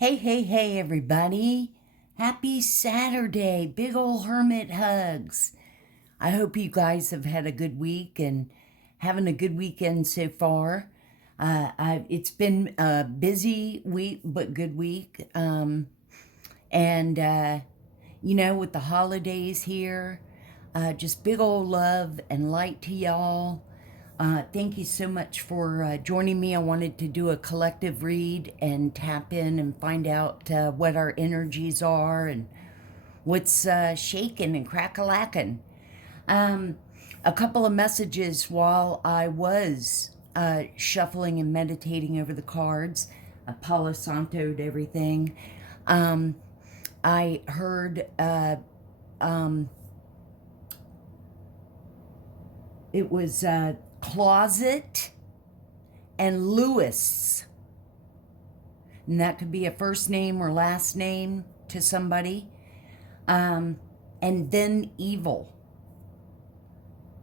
Hey, hey, hey, everybody. Happy Saturday. Big ol' hermit hugs. I hope you guys have had a good week and having a good weekend so far. It's been a busy week, but good week. With the holidays here, just big old love and light to y'all. Thank you so much for joining me. I wanted to do a collective read and tap in and find out what our energies are and what's shaking and crack-a-lacking. A couple of messages while I was shuffling and meditating over the cards. Palo Santo'd everything. I heard it was closet and Lewis. And that could be a first name or last name to somebody. And then evil.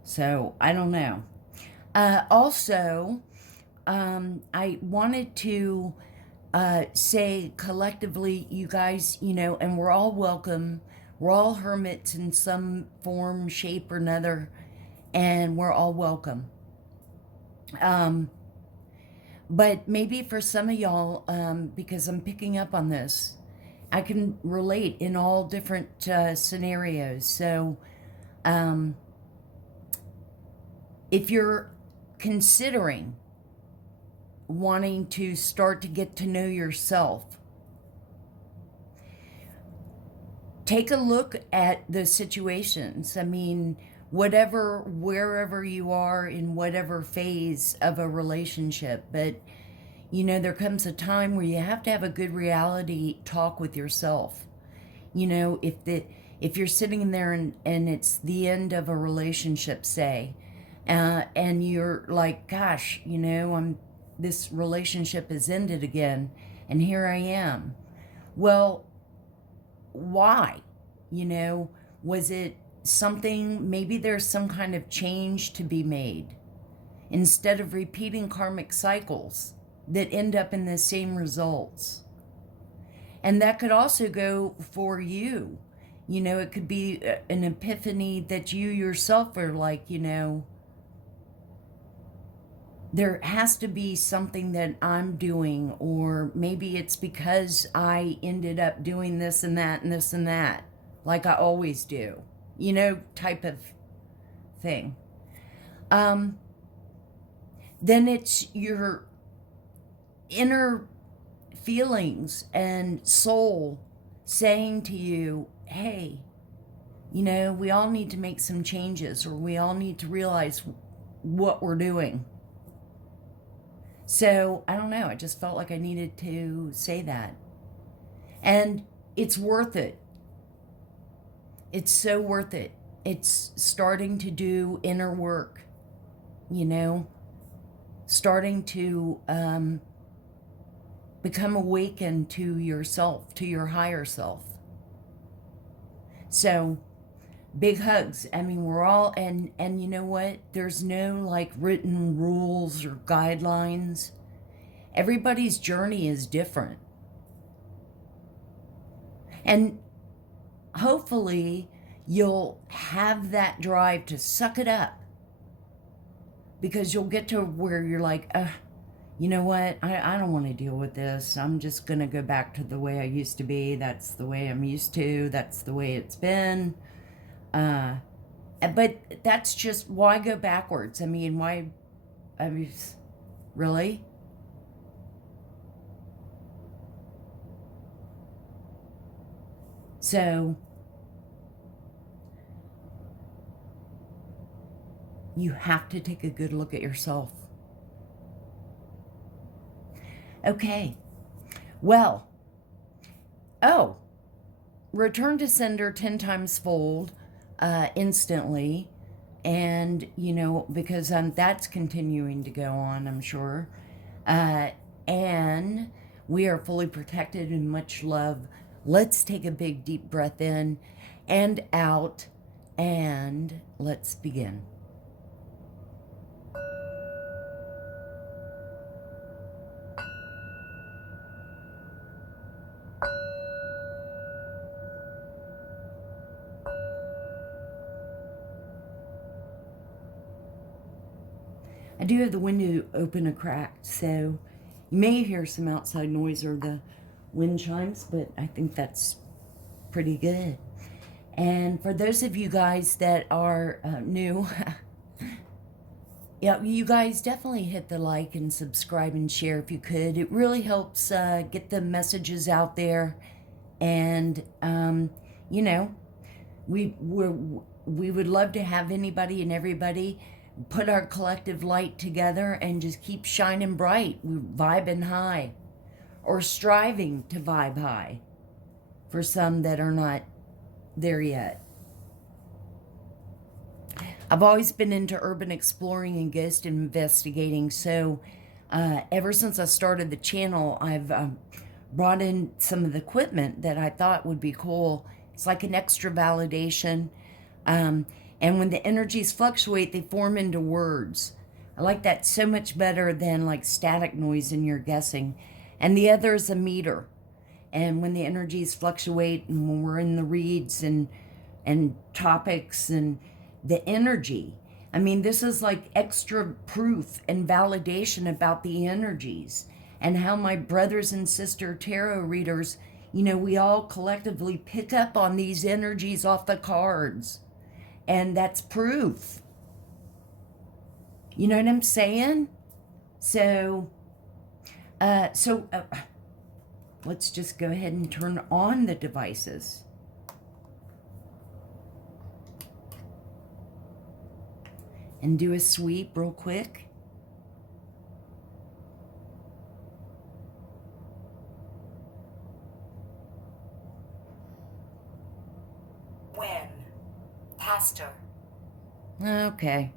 So, I don't know. Also, I wanted to say collectively, you guys, and we're all welcome. We're all hermits in some form, shape, or another, and we're all welcome. But maybe for some of y'all, because I'm picking up on this, I can relate in all different scenarios. So, if you're considering wanting to start to get to know yourself, take a look at the situations. I mean, wherever you are in whatever phase of a relationship, but there comes a time where you have to have a good reality talk with yourself. If you're sitting there and it's the end of a relationship, say, and you're like, gosh, this relationship has ended again, and here I am. Well, why? Was it something, maybe there's some kind of change to be made instead of repeating karmic cycles that end up in the same results. And that could also go for you. It could be an epiphany that you yourself are like, there has to be something that I'm doing, or maybe it's because I ended up doing this and that and this and that, like I always do, type of thing. Then it's your inner feelings and soul saying to you, hey, we all need to make some changes, or we all need to realize what we're doing. So, I don't know, I just felt like I needed to say that. And it's worth it. It's so worth it. It's starting to do inner work, starting to become awakened to yourself, to your higher self. So, big hugs. I mean, we're all, and you know what? There's no like written rules or guidelines. Everybody's journey is different. And hopefully you'll have that drive to suck it up, because you'll get to where you're like, you know what? I don't want to deal with this. I'm just going to go back to the way I used to be. That's the way I'm used to. That's the way it's been. But that's just, why go backwards? I mean, really? So, you have to take a good look at yourself. Okay. Well, return to sender 10 times fold instantly. And, because that's continuing to go on, I'm sure. And we are fully protected and much love. Let's take a big deep breath in and out, and let's begin. I do have the window open a crack, so you may hear some outside noise or the wind chimes, but I think that's pretty good. And for those of you guys that are new, yeah, you guys definitely hit the like and subscribe and share if you could. It really helps get the messages out there. And, you know, we would love to have anybody and everybody put our collective light together and just keep shining bright. We're vibing high, or striving to vibe high for some that are not there yet. I've always been into urban exploring and ghost investigating, so ever since I started the channel, I've brought in some of the equipment that I thought would be cool. It's like an extra validation. And when the energies fluctuate, they form into words. I like that so much better than like static noise in your guessing. And the other is a meter. And when the energies fluctuate and when we're in the reads and topics and the energy, I mean, this is like extra proof and validation about the energies and how my brothers and sister tarot readers, you know, we all collectively pick up on these energies off the cards. And that's proof. You know what I'm saying? So let's just go ahead and turn on the devices. And do a sweep real quick. When? Pastor. Okay.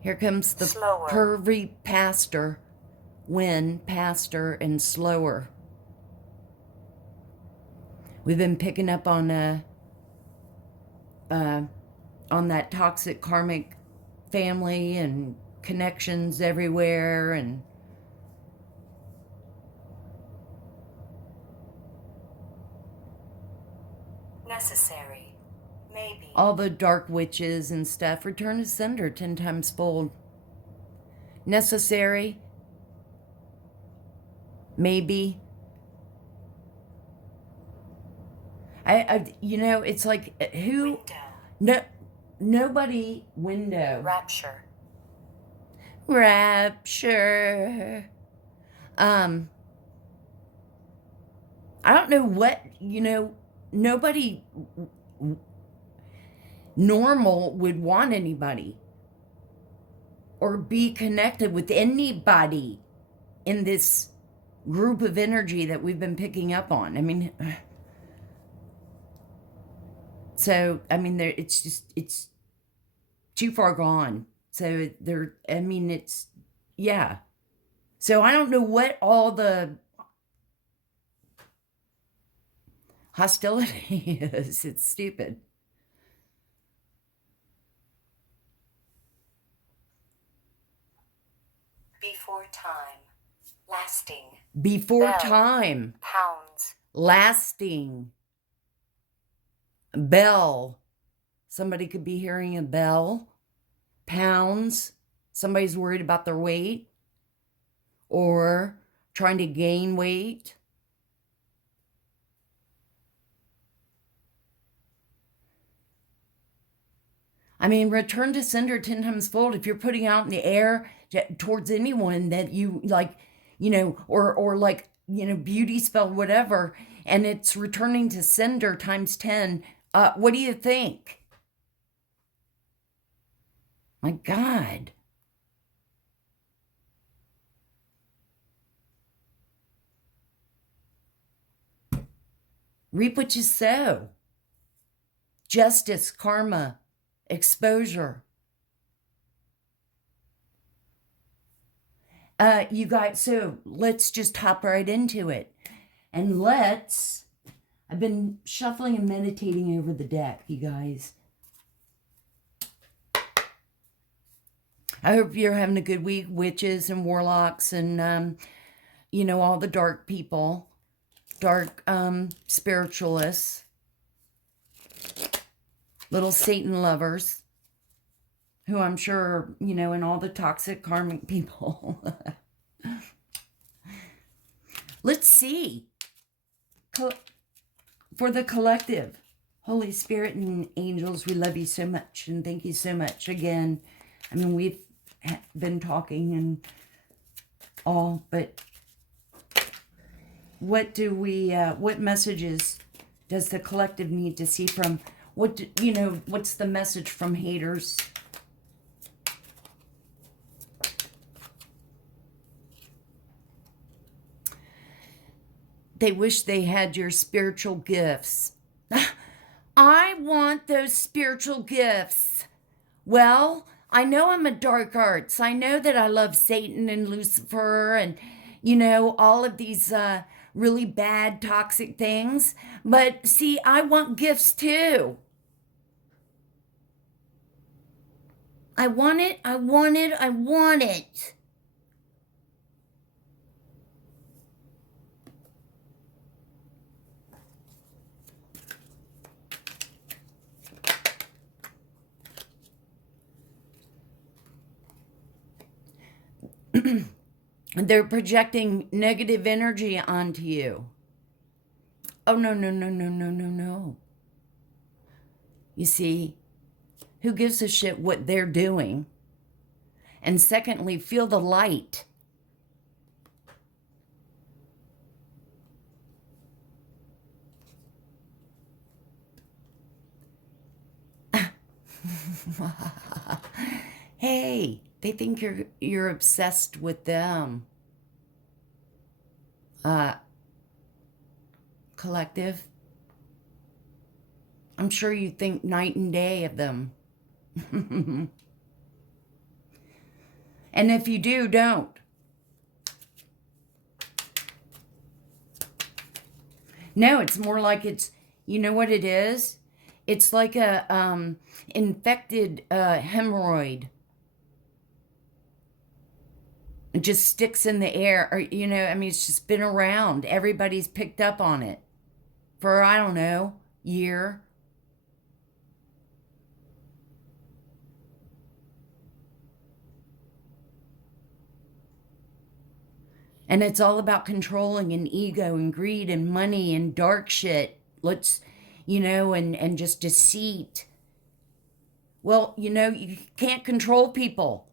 Here comes the Slower. pervy pastor. When, pastor, and slower. We've been picking up on that toxic karmic family and connections everywhere, and Necessary. Maybe. all the dark witches and stuff. Return to sender 10 times fold. Necessary. Maybe. You know, it's like who? Window. Nobody. Window. Rapture. Rapture. I don't know what, you know, nobody normal would want anybody or be connected with anybody in this group of energy that we've been picking up on. I mean, so, I mean, it's too far gone. So I mean, it's, yeah. So I don't know what all the hostility is. It's stupid. Before time. Lasting. Before Bell. time. Pounds. Lasting. Bell. Somebody could be hearing a bell. Pounds. Somebody's worried about their weight or trying to gain weight. I mean, return to sender 10 times fold. If you're putting out in the air towards anyone that you like, you know, or like, you know, beauty spell, whatever, and it's returning to sender times 10, what do you think? My God. Reap what you sow. Justice, karma, exposure. You guys, so let's just hop right into it. And I've been shuffling and meditating over the deck, you guys. I hope you're having a good week, witches and warlocks and, you know, all the dark people. dark spiritualists, little Satan lovers, who I'm sure, you know, and all the toxic karmic people. Let's see. For the collective, Holy Spirit and angels, we love you so much and thank you so much. Again, I mean, we've been talking and all, but what do we, what messages does the collective need to see from, what do, you know, what's the message from haters? They wish they had your spiritual gifts. I want those spiritual gifts. Well, I know I'm a dark arts. I know that I love Satan and Lucifer and, you know, all of these really bad, toxic things. But see, I want gifts too. I want it, I want it, I want it. They're projecting negative energy onto you. Oh, no, no, no, no, no, no, no. You see, who gives a shit what they're doing? And secondly, feel the light. Hey, they think you're obsessed with them. Collective. I'm sure you think night and day of them. And if you do, don't. No, it's more like it's, you know what it is? It's like a infected hemorrhoid. It just sticks in the air. Or, you know, I mean, it's just been around. Everybody's picked up on it for, I don't know, year. And it's all about controlling and ego and greed and money and dark shit. Let's, you know, and just deceit. Well, you know, you can't control people.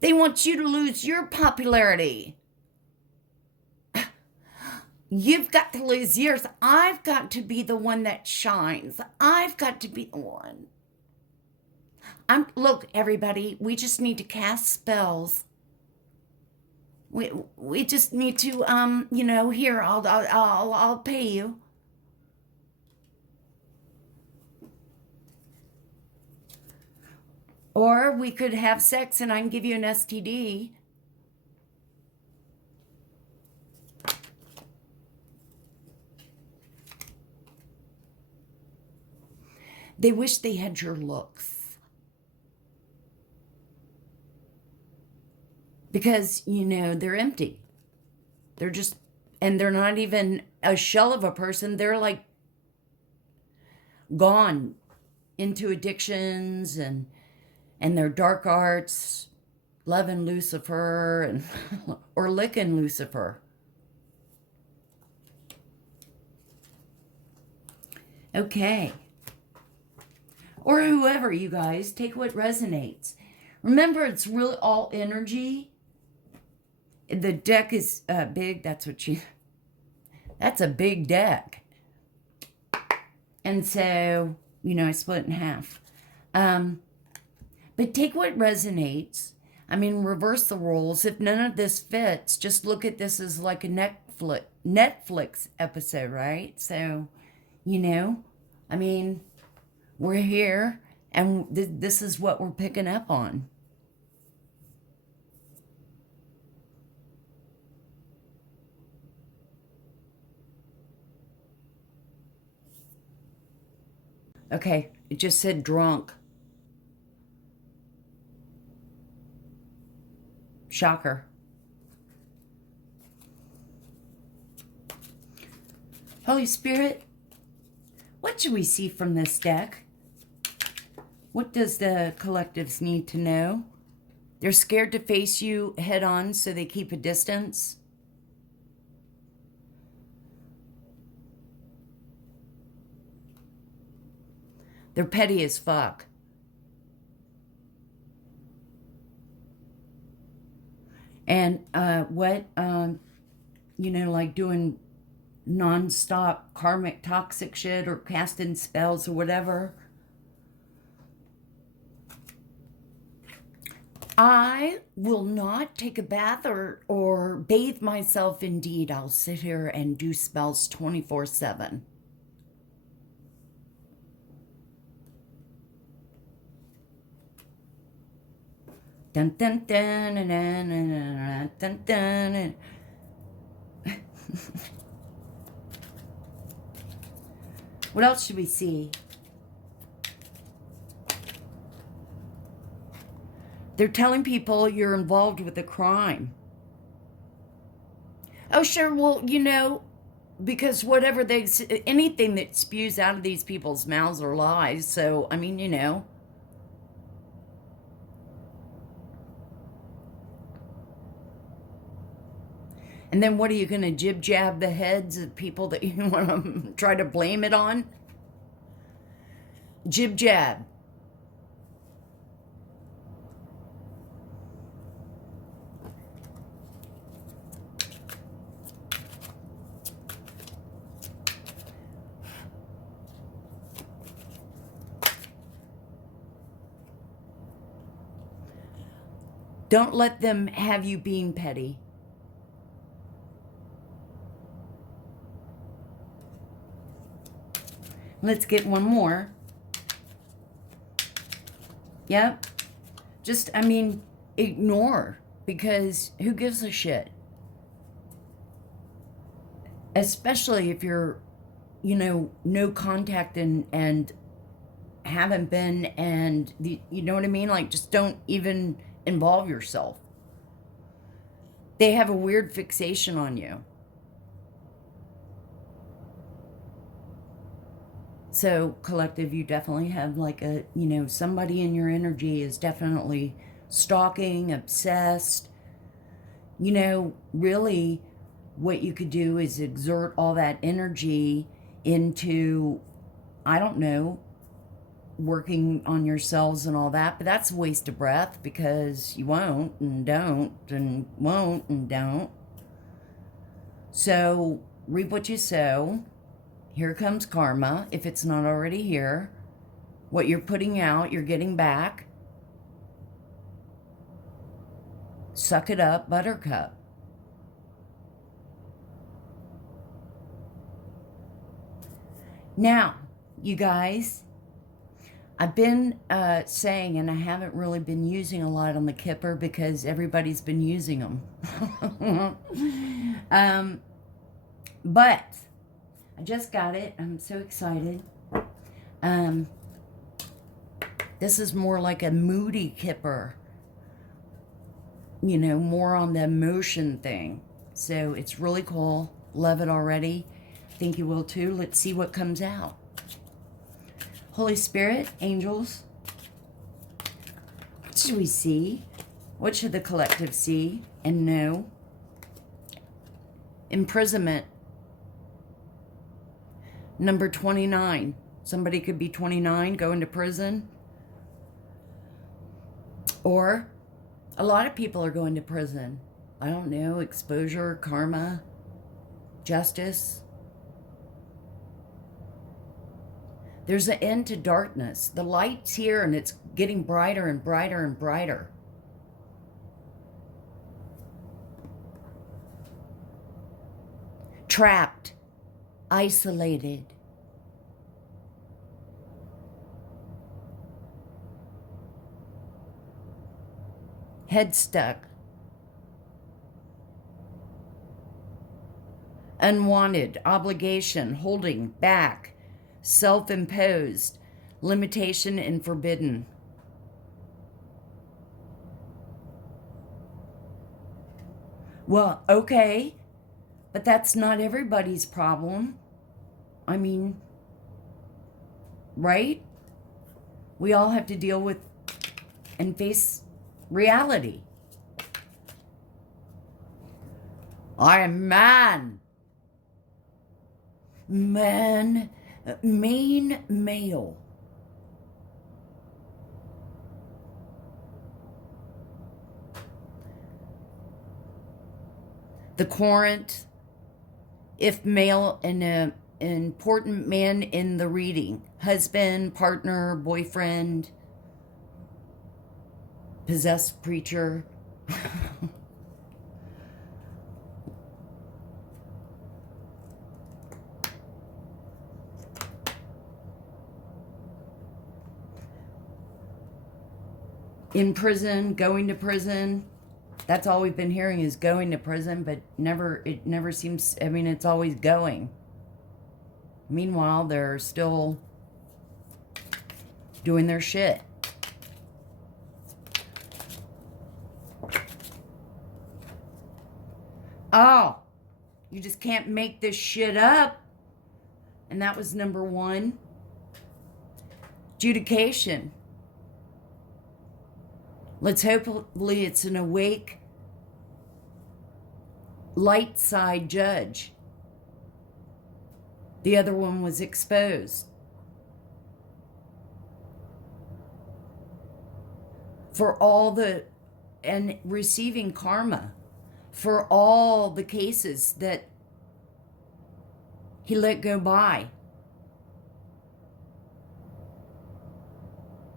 They want you to lose your popularity. You've got to lose yours. I've got to be the one that shines. I've got to be the one. Look, everybody, we just need to cast spells. We just need to you know, here, I'll pay you. Or we could have sex and I can give you an STD. They wish they had your looks. Because, you know, they're empty. They're just, and they're not even a shell of a person. They're like gone into addictions and their dark arts, loving Lucifer and or licking Lucifer. Okay. Or whoever, you guys, take what resonates. Remember, it's really all energy. The deck is big. That's a big deck. And so, you know, I split it in half. But take what resonates. I mean, reverse the roles. If none of this fits, just look at this as like a Netflix episode, right? So, you know, I mean, we're here and this is what we're picking up on. Okay, it just said drunk. Shocker. Holy Spirit, what should we see from this deck? What does the collectives need to know? They're scared to face you head on, so they keep a distance. They're petty as fuck. And like doing non-stop karmic toxic shit or casting spells or whatever. I will not take a bath or bathe myself. Indeed, I'll sit here and do spells 24/7. Dun dun dun dun dun dun dun dun. What else should we see? They're telling people you're involved with a crime. Oh, sure. Well, because whatever anything that spews out of these people's mouths are lies. So, I mean, And then what are you going to jib-jab the heads of people that you want to try to blame it on? Jib-jab. Don't let them have you being petty. Let's get one more. Yep. Just, ignore, because who gives a shit? Especially if you're, no contact and haven't been, and you know what I mean? Like, just don't even involve yourself. They have a weird fixation on you. So, collective, you definitely have like somebody in your energy is definitely stalking, obsessed. Really what you could do is exert all that energy into, I don't know, working on yourselves and all that, but that's a waste of breath, because you won't and don't and won't and don't. So reap what you sow. Here comes karma, if it's not already here. What you're putting out, you're getting back. Suck it up, buttercup. Now, you guys, I've been saying, and I haven't really been using a lot on the Kipper because everybody's been using them. But I just got it. I'm so excited. This is more like a moody Kipper. More on the emotion thing. So it's really cool. Love it already. Think you will too. Let's see what comes out. Holy Spirit, angels, what should we see? What should the collective see and know? Imprisonment. Number 29. Somebody could be 29, go into prison. Or a lot of people are going to prison. I don't know, exposure, karma, justice. There's an end to darkness. The light's here and it's getting brighter and brighter and brighter. Trapped, isolated. Head stuck. Unwanted, obligation, holding back, self-imposed. limitation, and forbidden. Well, okay, but that's not everybody's problem. I mean, right? We all have to deal with and face reality. I am man. Man, main male. The querent, if male, an important man in the reading. Husband, partner, boyfriend, possessed preacher. In prison, going to prison. That's all we've been hearing is going to prison, but it never seems, I mean, it's always going. Meanwhile, they're still doing their shit. Oh, you just can't make this shit up. And that was number 1. Adjudication. Let's hopefully it's an awake, light side judge. The other one was exposed. For all the, and receiving karma for all the cases that he let go by.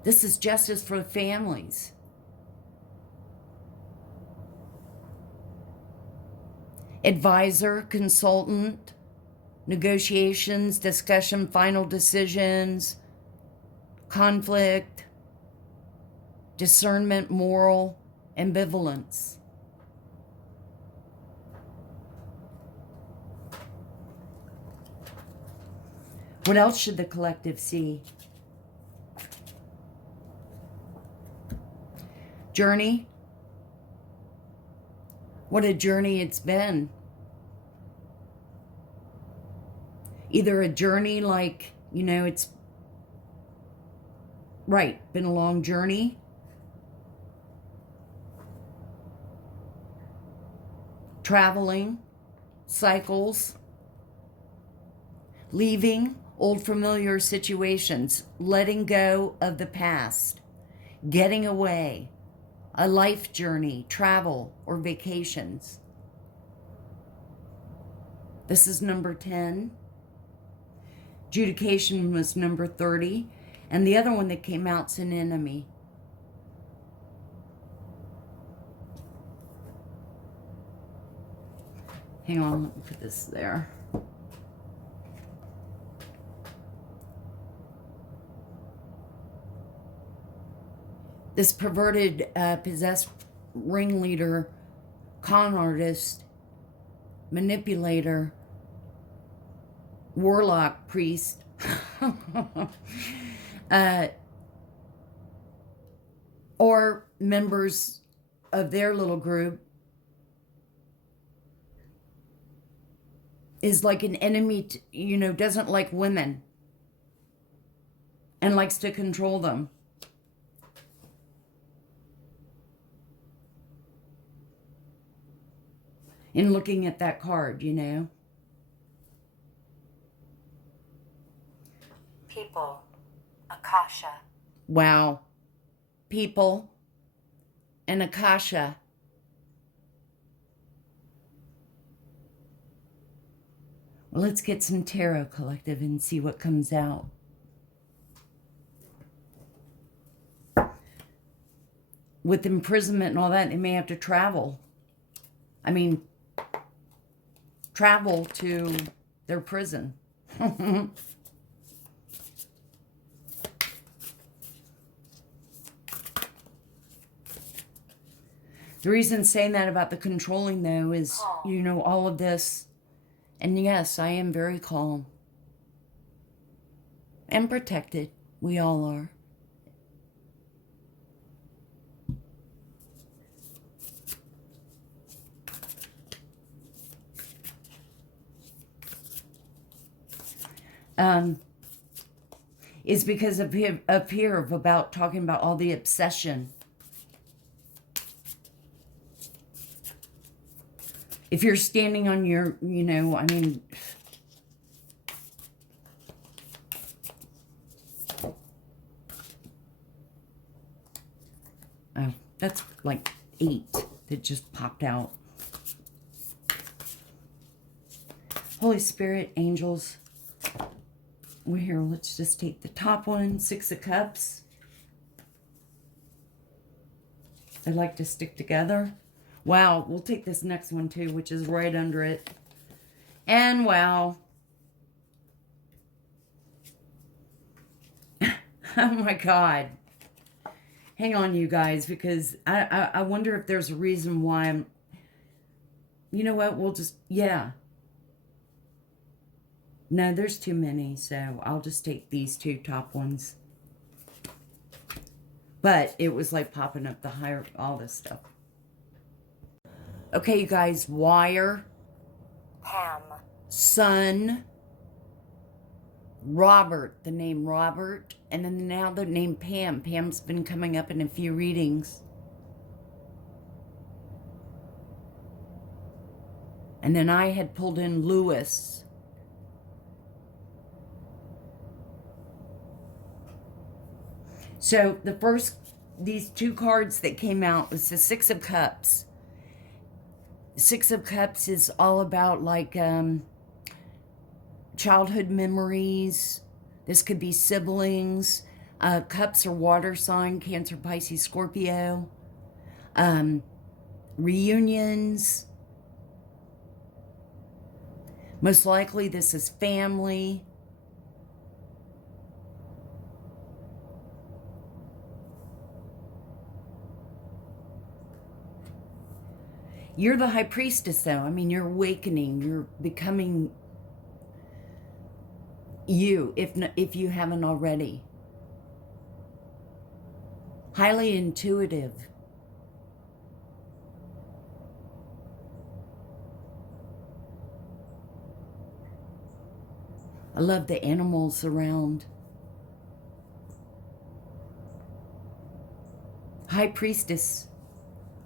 This is justice for the families. Advisor, consultant, negotiations, discussion, final decisions, conflict, discernment, moral, ambivalence. What else should the collective see? Journey. What a journey it's been. Either a journey like, you know, it's, right, been a long journey. Traveling, cycles, leaving old familiar situations, letting go of the past, getting away, a life journey, travel, or vacations. This is number 10. Adjudication was number 30. And the other one that came out's an enemy. Hang on, let me put this there. This perverted, possessed ringleader, con artist, manipulator, warlock, priest, or members of their little group is like an enemy, you know, doesn't like women and likes to control them. In looking at that card, you know. People, Akasha. Wow. People and Akasha. Well, let's get some tarot, collective, and see what comes out. With imprisonment and all that, they may have to travel. I mean, travel to their prison. The reason saying that about the controlling, though, is, you know, all of this. And yes, I am very calm and protected. We all are. Is because of him up here of about talking about all the obsession. If you're standing on your, you know, I mean, oh, that's like 8 that just popped out. Holy Spirit, angels, we're here. Let's just take the top one, 6 of Cups. They like to stick together. Wow, we'll take this next one too, which is right under it. And wow. Oh my God. Hang on, you guys, because I wonder if there's a reason why I'm... You know what? We'll just... Yeah. No, there's too many, so I'll just take these 2 top ones. But it was like popping up the higher... All this stuff. Okay, you guys. Wire. Ham. Sun. Robert. The name Robert. And then now the name Pam. Pam's been coming up in a few readings. And then I had pulled in Lewis. So the first, these 2 cards that came out was the 6 of Cups. 6 of Cups is all about like childhood memories. This could be siblings. Cups are water sign, Cancer, Pisces, Scorpio. Reunions. Most likely this is family. You're the high priestess, though. I mean, you're awakening. You're becoming you, if you haven't already. Highly intuitive. I love the animals around. High priestess.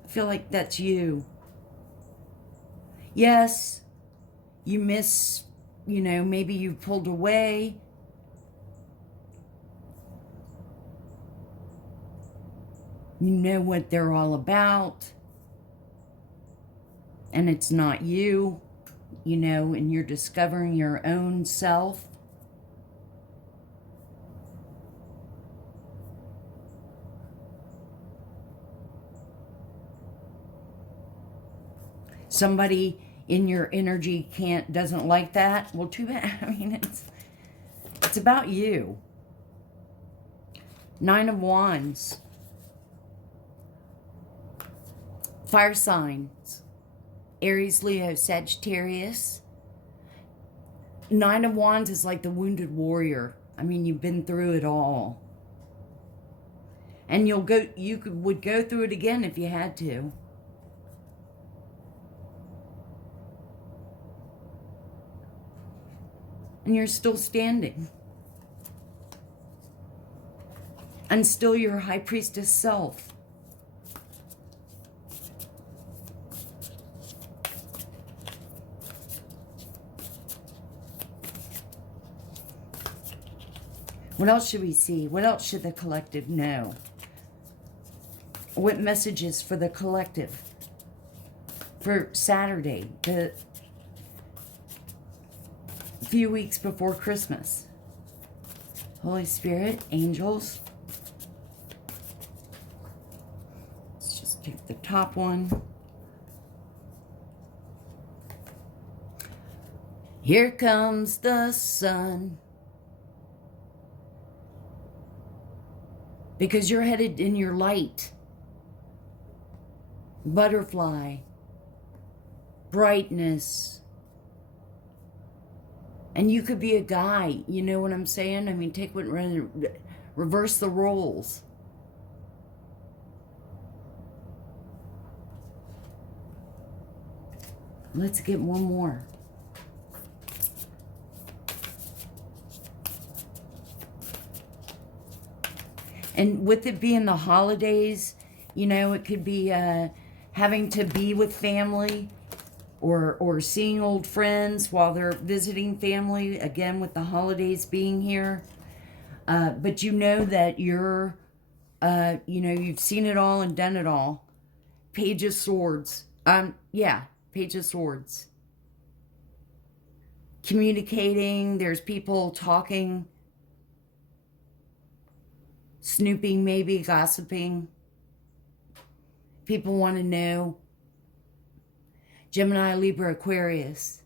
I feel like that's you. Yes, you miss, you know, maybe you pulled away. You know what they're all about. And it's not you, you know, and you're discovering your own self. Somebody in your energy doesn't like that. Well, too bad. I mean, it's about you. 9 of Wands. Fire signs. Aries, Leo, Sagittarius. 9 of Wands is like the wounded warrior. I mean, you've been through it all. And would go through it again if you had to. And you're still standing. And still your high priestess self. What else should we see? What else should the collective know? What messages for the collective? For Saturday, the few weeks before Christmas. Holy Spirit, angels. Let's just take the top one. Here comes the sun. Because you're headed in your light. Butterfly. Brightness. And you could be a guy, you know what I'm saying? I mean, take what Reverse the roles. Let's get one more. And with it being the holidays, you know, it could be having to be with family or seeing old friends while they're visiting family, again, with the holidays being here. But you know that you're, you know, you've seen it all and done it all. Page of Swords. Yeah, Page of Swords. Communicating, there's people talking, snooping maybe, gossiping. People want to know. Gemini, Libra, Aquarius.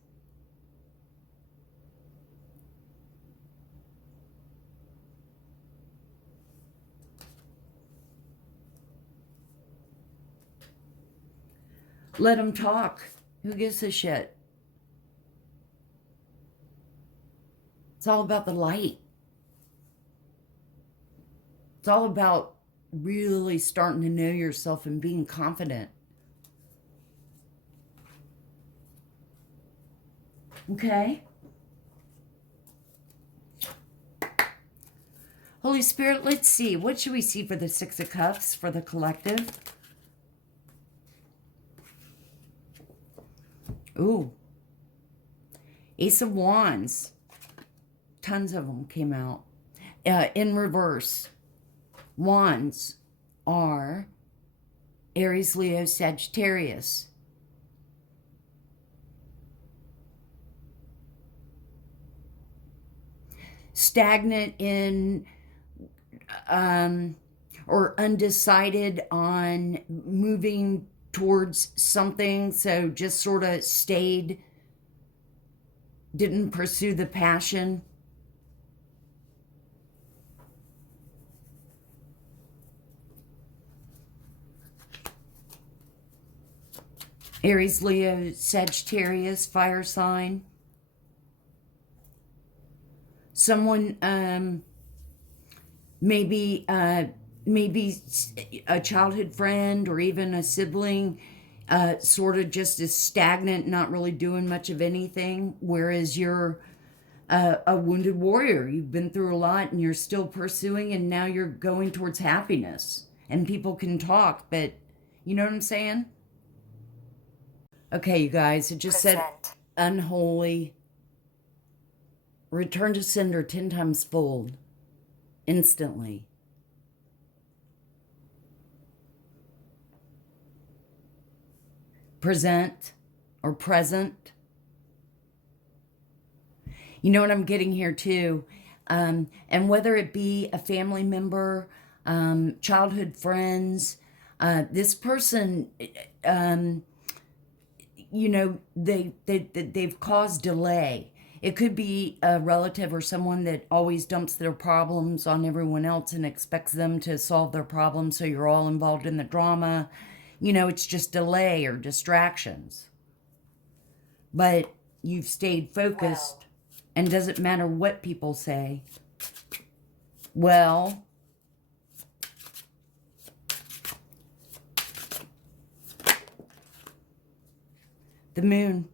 Let them talk. Who gives a shit? It's all about the light. It's all about really starting to know yourself and being confident. Okay? Holy Spirit, let's see. What should we see for the Six of Cups for the collective? Ooh. Ace of Wands. Tons of them came out. In reverse. Wands are Aries, Leo, Sagittarius. Stagnant in or undecided on moving towards something, so just sort of stayed, didn't pursue the passion. Aries, Leo, Sagittarius, fire sign. Someone, maybe a childhood friend or even a sibling, sort of just is stagnant, not really doing much of anything, whereas you're a wounded warrior. You've been through a lot and you're still pursuing, and now you're going towards happiness. And people can talk, but you know what I'm saying? Okay, you guys, it just said unholy. Return to sender 10 times fold. Instantly. Present or present. You know what I'm getting here too. And whether it be a family member, childhood friends, this person, you know, they've caused delay. It could be a relative or someone that always dumps their problems on everyone else and expects them to solve their problems, so you're all involved in the drama. You know, it's just delay or distractions. But you've stayed focused, and doesn't matter what people say. Well, the moon.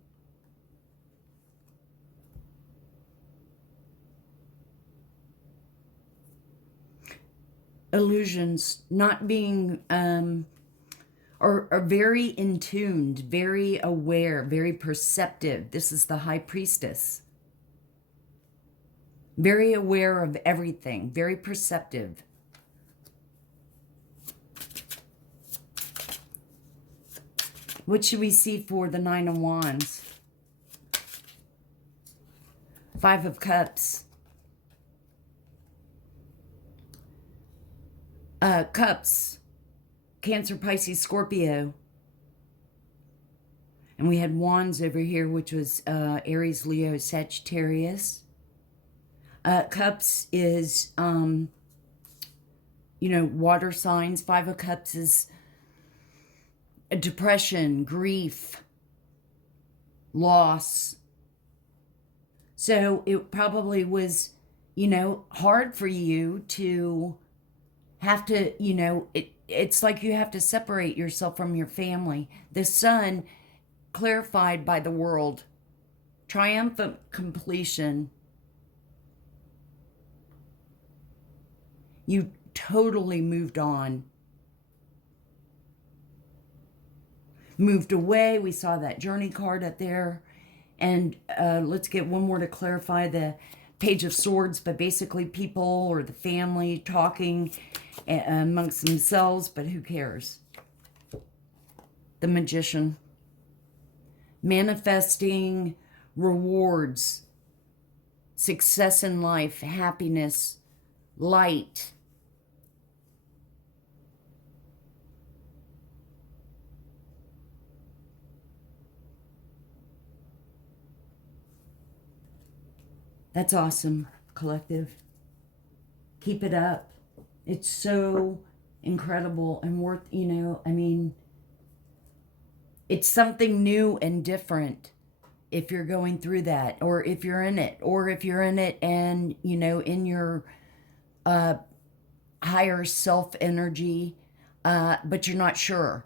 Illusions, not being, are very in tuned, very aware, very perceptive. This is the highpriestess. Very aware of everything, very perceptive. What should we see for the Nine of Wands? Five of Cups. Cups, Cancer, Pisces, Scorpio. And we had Wands over here, which was Aries, Leo, Sagittarius. Cups is, you know, water signs. Five of Cups is depression, grief, loss. So it probably was, you know, hard for you to have to, you know, it's like you have to separate yourself from your family. The Sun, clarified by the world, triumphant completion. You totally moved on, moved away. We saw that journey card up there. And let's get one more to clarify the Page of Swords, but basically people or the family talking amongst themselves, but who cares? The Magician. Manifesting rewards, success in life, happiness, light. That's awesome, collective. Keep it up. It's so incredible and worth, you know, I mean, it's something new and different if you're going through that, or if you're in it, or if you're in it and, you know, in your higher self energy, but you're not sure.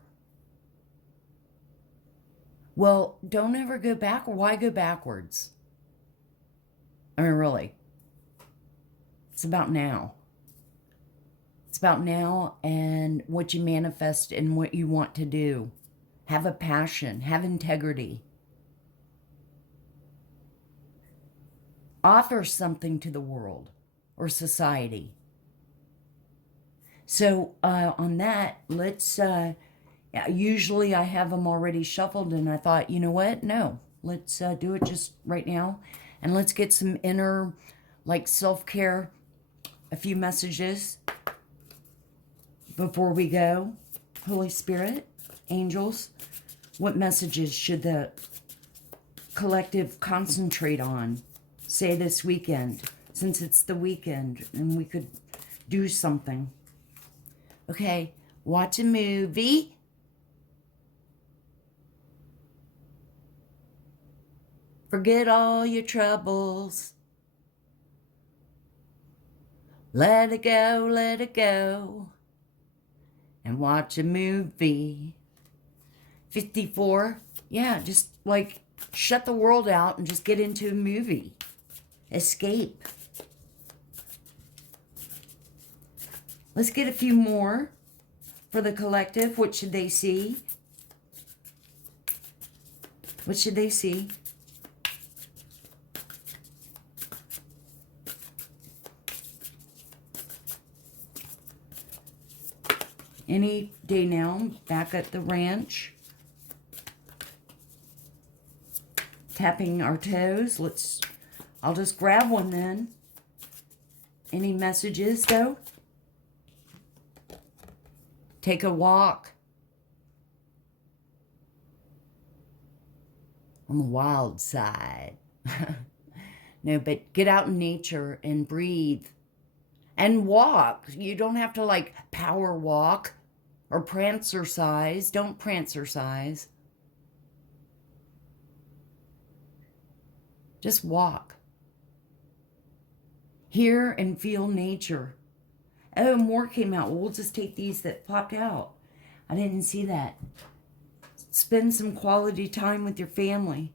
Well, don't ever go back. Why go backwards? I mean, really. It's about now. It's about now and what you manifest and what you want to do. Have a passion, have integrity. Offer something to the world or society. So on that, let's, usually I have them already shuffled, and I thought, you know what? No, let's do it just right now. And let's get some inner, like, self-care, a few messages before we go. Holy Spirit, angels, what messages should the collective concentrate on, say, this weekend, since it's the weekend and we could do something? Okay, watch a movie. Forget all your troubles. Let it go, and watch a movie. 54, yeah, just like shut the world out and just get into a movie. Escape. Let's get a few more for the collective. What should they see? What should they see? Any day now, back at the ranch. Tapping our toes. I'll just grab one then. Any messages though? Take a walk. On the wild side. No, but get out in nature and breathe. And walk. You don't have to like power walk or prancercise. Don't prancercise. Just walk. Hear and feel nature. Oh, more came out. Well, we'll just take these that popped out. I didn't see that. Spend some quality time with your family.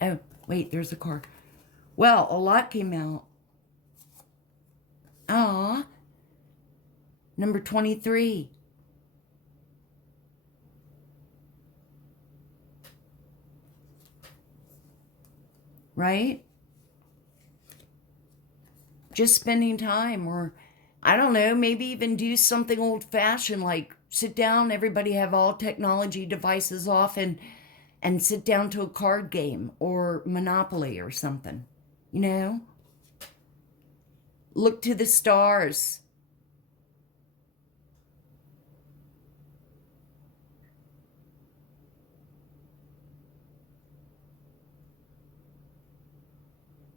Oh, wait, there's a card. Well, a lot came out. Ah, number 23. Right? Just spending time, or I don't know, maybe even do something old-fashioned, like sit down, everybody have all technology devices off, and sit down to a card game or Monopoly or something, you know? Look to the stars.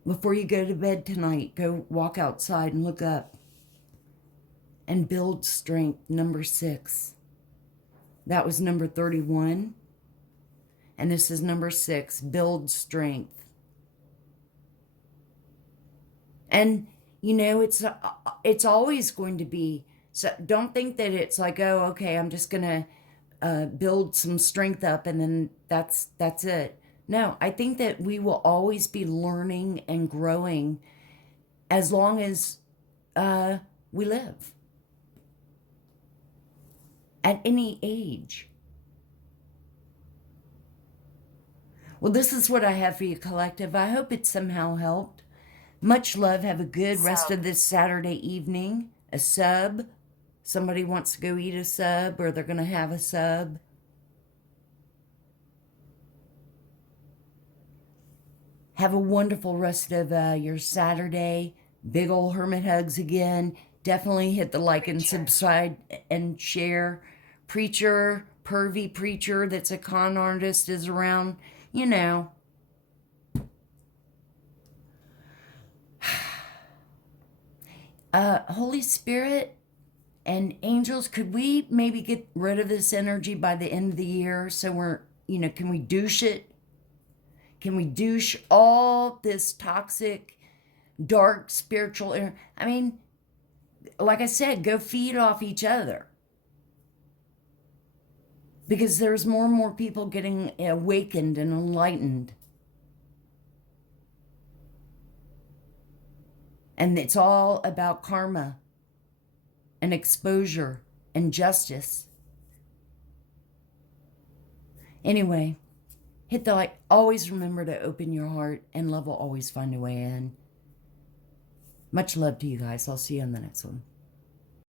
Before you go to bed tonight, go walk outside and look up. And build strength, number 6. That was number 31. And this is number 6, build strength. And, you know, it's always going to be, so don't think that it's like, oh, okay, I'm just going to build some strength up and then that's it. No, I think that we will always be learning and growing as long as we live. At any age. Well, this is what I have for you, collective. I hope it somehow helped. Much love. Have a good rest of this Saturday evening. A sub. Somebody wants to go eat a sub, or they're going to have a sub. Have a wonderful rest of your Saturday. Big ol' hermit hugs again. Definitely hit the like and subscribe and share. Preacher, pervy preacher that's a con artist is around. You know. Holy Spirit and angels, could we maybe get rid of this energy by the end of the year? So we're, you know, can we douche it? Can we douche all this toxic, dark, spiritual energy? I mean, like I said, go feed off each other. Because there's more and more people getting awakened and enlightened. And it's all about karma and exposure and justice. Anyway, hit the like. Always remember to open your heart, and love will always find a way in. Much love to you guys. I'll see you on the next one.